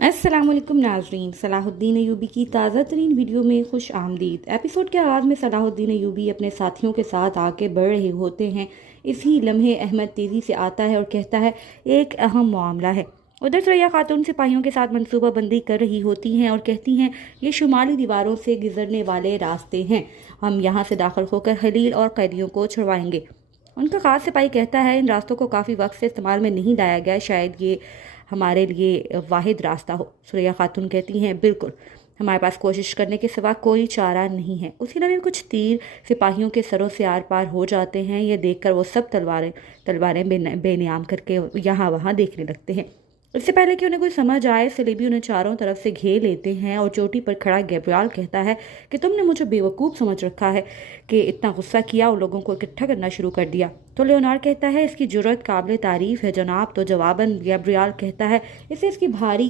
अस्सलाम वालेकुम नाजरीन, सलाहुद्दीन अय्यूबी की ताज़ा तरीन वीडियो में खुश आमदीद। एपिसोड के आगाज़ में सलाहुद्दीन अय्यूबी अपने साथियों के साथ आगे बढ़ रहे होते हैं। इसी लम्हे अहमद तेज़ी से आता है और कहता है एक अहम मामला है। उधर सुरैया खातून सिपाहियों के साथ मनसूबाबंदी कर रही होती हैं और कहती हैं ये शुमाली दीवारों से गुजरने वाले रास्ते हैं, हम यहाँ से दाखिल होकर खलील और कैदियों को छुड़वाएंगे। उनका खास सिपाही कहता है इन रास्तों को काफ़ी वक्त से इस्तेमाल में नहीं लाया गया, शायद ये हमारे लिए वाहिद रास्ता हो। सुरैया खातून कहती हैं बिल्कुल, हमारे पास कोशिश करने के सिवा कोई चारा नहीं है। उसी लम्हे कुछ तीर सिपाहियों के सरों से आर पार हो जाते हैं। ये देखकर वो सब तलवारें बेनियाम करके यहाँ वहाँ देखने लगते हैं। इससे पहले कि उन्हें कोई समझ आए, सलीबी उन्हें चारों तरफ से घेर लेते हैं और चोटी पर खड़ा गैब्रियल कहता है कि तुमने मुझे बेवकूफ़ समझ रखा है कि इतना गुस्सा किया और लोगों को इकट्ठा करना शुरू कर दिया। तो लियोनार्ड कहता है इसकी जुर्रत काबिल तारीफ़ है जनाब। तो जवाबन गैब्रियल कहता है इससे इसकी भारी